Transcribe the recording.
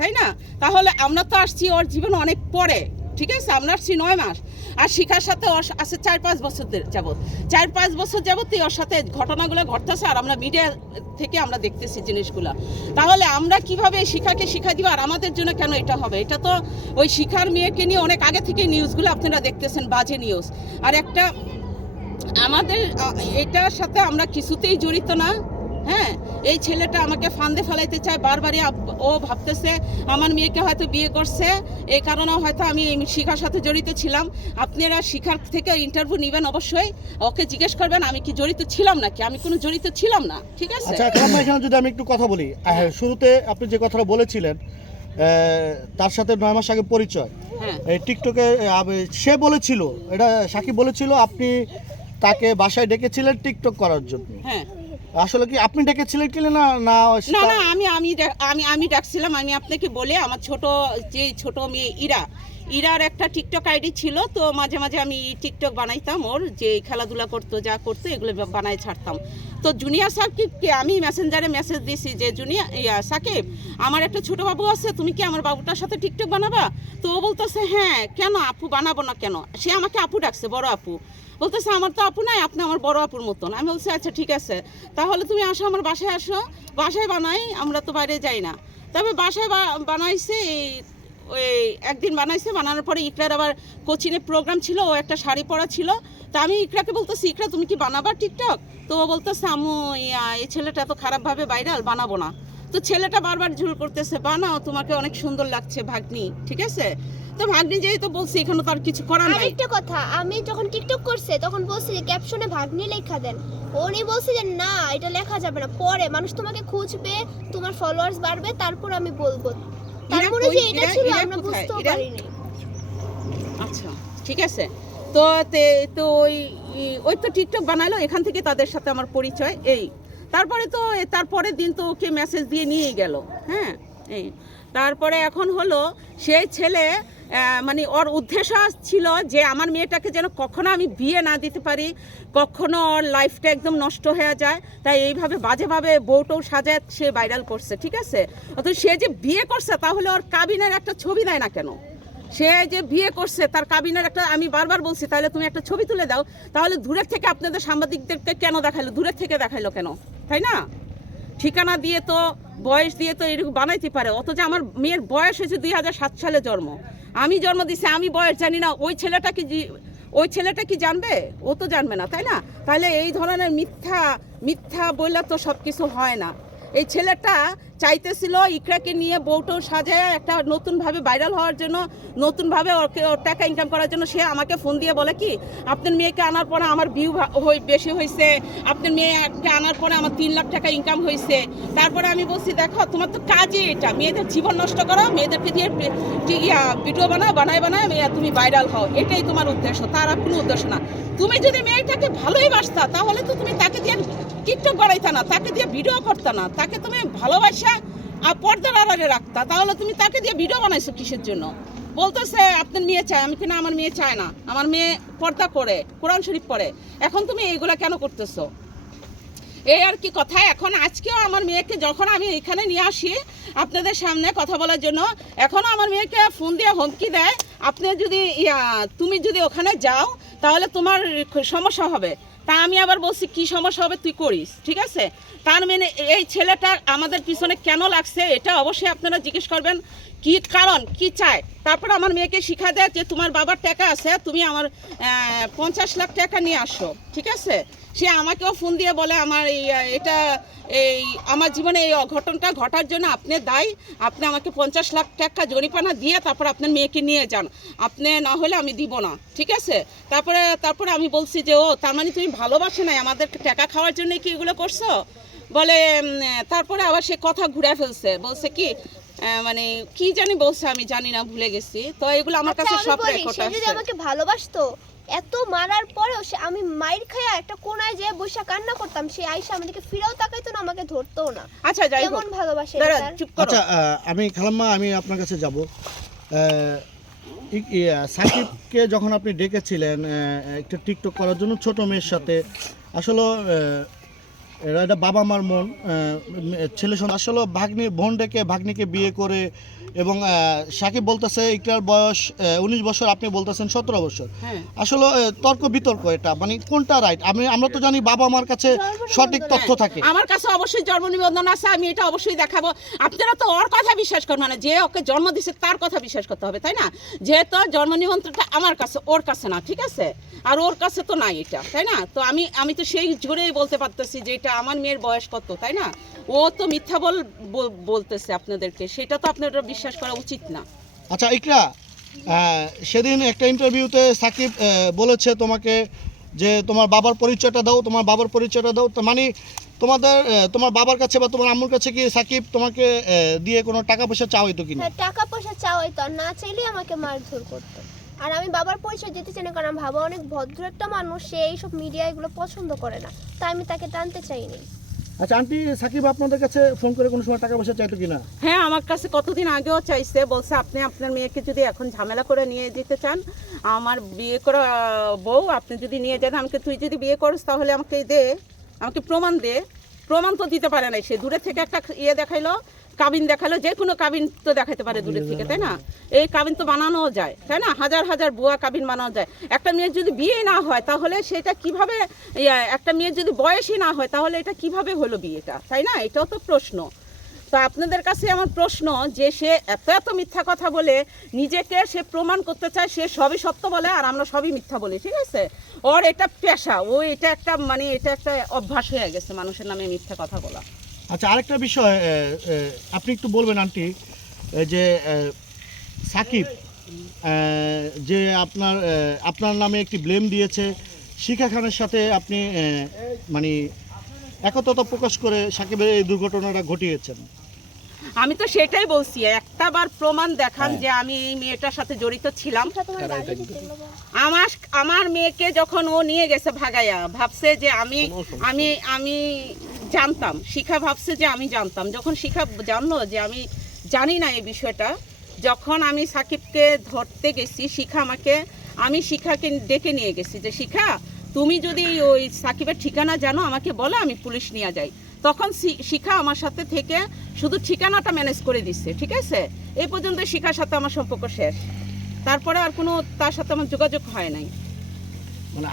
তাই না? তাহলে আমরা তো আসছি ওর জীবন অনেক পরে, ঠিক আছে? আমরা আসছি নয় মাস। আর শিখার সাথে ওর আছে চার পাঁচ বছর যাবত চার পাঁচ বছর যাবতই ওর সাথে ঘটনাগুলো ঘটতেছে আর আমরা মিডিয়া থেকে আমরা দেখতেছি জিনিসগুলো। তাহলে আমরা কীভাবে শিখাকে শিখা দিব আর আমাদের জন্য কেন এটা হবে? এটা তো ওই শিখার মেয়েকে নিয়ে অনেক আগে থেকে নিউজগুলো আপনারা দেখতেছেন, বাজে নিউজ আর একটা, আমাদের এটার সাথে আমরা কিছুতেই জড়িত না। হ্যাঁ এই ছেলেটা আমাকে ফান্দে ফেলাইতে চায় বারবারই ও ভাবতেছে আমার মেয়েকে হয়তো বিয়ে করছে এই কারণে হয়তো আমি শিখার সাথে জড়িত ছিলাম। আপনারা শিখার থেকে ইন্টারভিউ নেবেন অবশ্যই। ওকে জিজ্ঞেস করবেন আমি কি জড়িত ছিলাম নাকি? আমি কোনো জড়িত ছিলাম না ঠিক আছে? আচ্ছা খালাম্মা এখানে যদি আমি একটু কথা বলি শুরুতে আপনি যে কথাটা বলেছিলেন তার সাথে নয় মাস আগে পরিচয়। হ্যাঁ। এই টিকটকে সে বলেছিল এটা সাকিব বলেছিল আপনি তাকে বাসায় ডেকেছিলেন টিকটক করার জন্য। হ্যাঁ। আসলে কি আপনি ডেকেছিলেন কি না না না না আমি আমি আমি আমি ডাকছিলাম আমি আপনাকে বলে আমার ছোট যে ছোট মেয়ে ইরা ইরার একটা টিকটক আইডি ছিল, তো মাঝে মাঝে আমি টিকটক বানাইতাম, ওর যে খেলাধুলা করতো, যা করতো, এগুলো বা- বানাই ছাড়তাম। তো জুনিয়র সাকিবকে আমি মেসেঞ্জারে মেসেজ দিছি যে জুনিয়র ইয়া, সাকিব, আমার একটা ছোট বাবু আছে, তুমি কি আমার বাবুটার সাথে টিকটক বানাবা? তো ও বলতেছে হ্যাঁ কেন আপু বানাবো না কেন? সে আমাকে আপু ডাকছে, বড় আপু। বলতেছে, আমার তো আপু নাই, আপনি আমার বড় আপুর মতন। আমি বলছি আচ্ছা ঠিক আছে, তাহলে তুমি আসো, আমার বাসায় আসো, বাসায় বানাই, আমরা তো বাইরে যাই না। তবে বাসায় বানাইছে এই ওই একদিন বানাইছে, বানানোর পরে ইকরার আবার কোচিংয়ে প্রোগ্রাম ছিল, ও একটা শাড়ি পরা ছিল। তা আমি ইকরাকে বলতেছি, ইকরা, তুমি কি বানাবা টিকটক তো ও বলতেছে আমু এই ছেলেটা এত খারাপভাবে ভাইরাল বানাবো না। তো ছেলেটা বারবার ঝুল করতেছে, বানাও, তোমাকে অনেক সুন্দর লাগছে, ভাগ্নি, ঠিক আছে? তো ভাগ্নি যেহেতু বলছি, এখানে তো আর কিছু করার নাই। আরেকটা কথা, আমি যখন টিকটক করছে, তখন বলছি যে ক্যাপশনে ভাগ্নি লেখা দেন। উনি বলছে যে, না, এটা লেখা যাবে না। পরে মানুষ তোমাকে খুঁজবে, তোমার ফলোয়ার্স বাড়বে, তারপর আমি বলব। তারপরে? যে এটা ছিল আমরা বুঝতে পারিনি। আচ্ছা ঠিক আছে। তো তো ওই ওই তো টিকটক বানালো এখান থেকে তাদের সাথে আমার পরিচয় এই। তারপরে তো তারপরের দিন তো ওকে মেসেজ দিয়ে নিয়ে গেল হ্যাঁ এই। তারপরে এখন হলো সেই ছেলে মানে ওর উদ্দেশ্য ছিল যে আমার মেয়েটাকে যেন কখনো আমি বিয়ে না দিতে পারি, কখনো ওর লাইফটা একদম নষ্ট হয়ে যায়। তাই এইভাবে বাজেভাবে বউটৌ সাজায়, সে ভাইরাল করছে, ঠিক আছে? অথচ সে যে বিয়ে করছে, তাহলে ওর কাবিনের একটা ছবি দেয় না কেন? সে যে বিয়ে করছে, তার কাবিনের একটা, আমি বারবার বলছি, তাহলে তুমি একটা ছবি তুলে দাও, তাহলে দূরের থেকে আপনাদের সাংবাদিকদেরকে কেন দেখাইলো? দূরের থেকে দেখাইলো কেন? তাই না? ঠিকানা দিয়ে তো বয়স দিয়ে তো এরকম বানাইতে পারে, অথচ আমার মেয়ের বয়স হয়েছে দুই হাজার সাত সালে জন্ম। আমি জন্ম দিছি, আমি বয়স জানি না, ওই ছেলেটা কি ওই ছেলেটা কি জানবে? ও তো জানবে না, তাই না? তাহলে এই ধরনের মিথ্যা মিথ্যা বললে তো সব কিছু হয় না। এই ছেলেটা চাইতেছিল ইকরাকে নিয়ে বউটো সাজায় একটা নতুনভাবে ভাইরাল হওয়ার জন্য, নতুনভাবে ওকে ওর টাকা ইনকাম করার জন্য সে আমাকে ফোন দিয়ে বলে কি, আপনার মেয়েকে আনার পরে আমার ভিউ বেশি হয়েছে আপনার মেয়েকে আনার পরে আমার তিন লাখ টাকা ইনকাম হয়েছে তারপরে আমি বলছি, দেখো, তোমার তো কাজই এটা, মেয়েদের জীবন নষ্ট করো, মেয়েদেরকে দিয়ে ভিডিও বানায় বানায়, মেয়ে- তুমি ভাইরাল হও। এটাই তোমার উদ্দেশ্য, তার আর কোনো উদ্দেশ্য না। তুমি যদি মেয়েটাকে ভালোই বাসতা, তাহলে তো তুমি তাকে দিয়ে টিকটক বানাইতা না, তাকে দিয়ে ভিডিও করতা না। তাকে তুমি ভালোবাসা আর পর্দার আড়ালে রাখতা, তাহলে তুমি তাকে দিয়ে ভিডিও বানাইছো কিসের জন্য? বলতেছে, আপনার মেয়ে চায়। আমি কিনা আমার মেয়ে চায় না। আমার মেয়ে পর্দা করে, কোরআন শরীফ পড়ে। এখন তুমি এইগুলা কেন করতেছো? এই আর কি কথা, এখন আজকেও আমার মেয়েকে যখন আমি এখানে নিয়ে আসি, আপনাদের সামনে কথা বলার জন্য এখনও আমার মেয়েকে ফোন দিয়ে হুমকি দেয়, আপনি যদি তুমি যদি ওখানে যাও, তাহলে তোমার সমস্যা হবে। তা আমি আবার বলছি, কি সমস্যা হবে? তুই করিস। ঠিক আছে? তার মানে এই ছেলেটা আমাদের পিছনে কেন লাগছে এটা অবশ্যই আপনারা জিজ্ঞেস করবেন। কি কারণ, কি চায় তারপর আমার মেয়েকে শিখা দেয় যে তোমার বাবার টাকা আছে, তুমি আমার পঞ্চাশ লাখ টাকা নিয়ে আসো, ঠিক আছে? সে আমাকেও ফোন দিয়ে বলে, আমার এই, এটা, এই, আমার জীবনে এই অঘটনটা ঘটার জন্য আপনি দায়ী। আপনি আমাকে পঞ্চাশ লাখ টাকা জরিপানা দিয়ে তারপর আপনার মেয়েকে নিয়ে যান। আপনি না হলে আমি দিব না, ঠিক আছে? তারপরে তারপরে আমি বলছি যে, ও, তার মানে তুমি ভালোবাসে নাই, আমাদের টাকা খাওয়ার জন্য কি এগুলো করছ? বলে তারপরে আবার সে কথা ঘুরে ফেলছে, বলছে কি মানে কি জানি বলছে আমি জানি না ভুলে গেছি। তো এগুলো আমার আচ্ছা কাছে সব রেকর্ড সে যদি আমাকে ভালোবাসতো এত মারার পরেও সে আমি মাইর খাইয়া একটা কোনায় যেয়ে বসে কান্না করতাম সে আইসা আমাদেরকে ফিরেও তাকাইতো না আমাকে ধরতো না। আচ্ছা যাই হোক। কেমন ভালোবাসে চুপ করো। আচ্ছা আহ, আমি খালাম্মা আমি আপনার কাছে যাব। সাকিবকে যখন আপনি ডেকেছিলেন আহ, একটা টিকটক করার জন্য ছোট মেয়ের সাথে আসলে আহ, এরা এটা বাবা মার মন ছেলে সন্তান। আসলে ভাগ্নি বোন ডেকে ভাগ্নিকে বিয়ে করে এবং সাকিব বলতেছে একটার বয়স উনিশ বছর আপনি বলতেছেন সতেরো বছর। হ্যাঁ। আসলে তর্ক বিতর্ক এটা মানে কোনটা রাইট আমি আমরা তো জানি বাবা মার কাছে সঠিক তথ্য থাকে। আমার কাছে অবশ্যই জন্ম নিবন্ধন আছে আমি এটা অবশ্যই দেখাবো। আপনারা তো ওর কথা বিশ্বাস করবেন না যে ওকে জন্ম দিছে তার কথা বিশ্বাস করতে হবে তাই না? যেহেতু জন্ম নিবন্ধনটা আমার কাছে ওর কাছে না ঠিক আছে? আর ওর কাছে তো নাই এটা তাই না? তো আমি আমি তো সেই জোরেই বলতে পারতেছি যে এটা আমার মেয়ের বয়স কত তাই না? ও তো মিথ্যা বল বল- বলতেছে আপনাদেরকে সেটা তো আপনারা বিশ্বাস করা উচিত না। আচ্ছা ইকরা সেদিন একটা ইন্টারভিউতে সাকিব বলেছে তোমাকে যে তোমার বাবার পরিচয়টা দাও তোমার বাবার পরিচয়টা দাও। তো মানে তোমাদের তোমার বাবার কাছে বা তোমার আম্মুর কাছে কি সাকিব তোমাকে আহ, দিয়ে কোনো টাকা পয়সা চাওয়াইতো কিনা? হ্যাঁ টাকা পয়সা চাওয়াই তো না চাইলেই আমাকে মারধর করতো। আর আমি বাবার পরিচয় দিতে চাই না কারণ বাবা অনেক ভদ্র একটা মানুষ সে এইসব মিডিয়া এগুলো পছন্দ করে না। তাই আমি তাকে টানতে চাইনি। আচ্ছা আন্টি সাকিব আপনাদের কাছে ফোন করে কোনো সময় টাকা পয়সা চাইতো কিনা? হ্যাঁ আমার কাছে কতদিন আগেও চাইছে বলছে আপনি আপনার মেয়েকে যদি এখন ঝামেলা করে নিয়ে যেতে চান আমার বিয়ে করা বউ আপনি যদি নিয়ে যান আমাকে তুই যদি বিয়ে করিস তাহলে আমাকে দে আমাকে প্রমাণ দে। প্রমাণ তো দিতে পারে না সে দূরে থেকে একটা ইয়ে দেখাইলো কাবিন দেখাল, যে কোনো কাবিন তো দেখাতে পারে দূরে থেকে, তাই না? এই কাবিন তো বানানো যায়, তাই না? হাজার হাজার বুয়া কাবিন বানানো যায়। একটা মেয়ের যদি বিয়ে না হয়, তাহলে সেটা কীভাবে একটা মেয়ের যদি বয়সই না হয়, তাহলে এটা কীভাবে হলো বিয়েটা, তাই না? এটাও তো প্রশ্ন। তো আপনাদের কাছে আমার প্রশ্ন যে সে এত এত মিথ্যা কথা বলে, নিজেকে সে প্রমাণ করতে চায়, সে সবই সত্য বলে, আর আমরা সবই মিথ্যা বলি, ঠিক আছে? ওর এটা পেশা, ও এটা একটা মানে এটা একটা অভ্যাস হয়ে গেছে মানুষের নামে মিথ্যা কথা বলা। আচ্ছা আরেকটা বিষয় আপনি একটু বলবেন আন্টি যে সাকিব যে আপনার আপনার নামে একটি ব্লেম দিয়েছে শিখা খানের সাথে আপনি মানে একততা প্রকাশ করে সাকিবের এই দুর্ঘটনাটা ঘটিয়েছেন আমি তো সেটাই বলছি একটা বার প্রমাণ দেখান হ্যাঁ। যে আমি এই মেয়েটার সাথে জড়িত ছিলাম। আমার আমার মেয়েকে যখন ও নিয়ে গেছে ভাগাইয়া ভাবছে যে আমি আমি আমি জানতাম, শিখা ভাবছে যে আমি জানতাম। যখন শিখা জানলো যে আমি জানি না এই বিষয়টা, যখন আমি সাকিবকে ধরতে গেছি, শিখা আমাকে, আমি শিখাকে ডেকে নিয়ে গেছি যে, শিখা, তুমি যদি ওই সাকিবের ঠিকানা জানো, আমাকে বলো, আমি পুলিশ নিয়ে যাই। তখন শিখা আমার সাথে থেকে শুধু ঠিকানাটা ম্যানেজ করে দিচ্ছে ঠিক আছে? এই পর্যন্ত শিখার সাথে আমার সম্পর্ক শেষ। তারপরে আর কোনো, তার সাথে আমার যোগাযোগ হয় নাই। মানে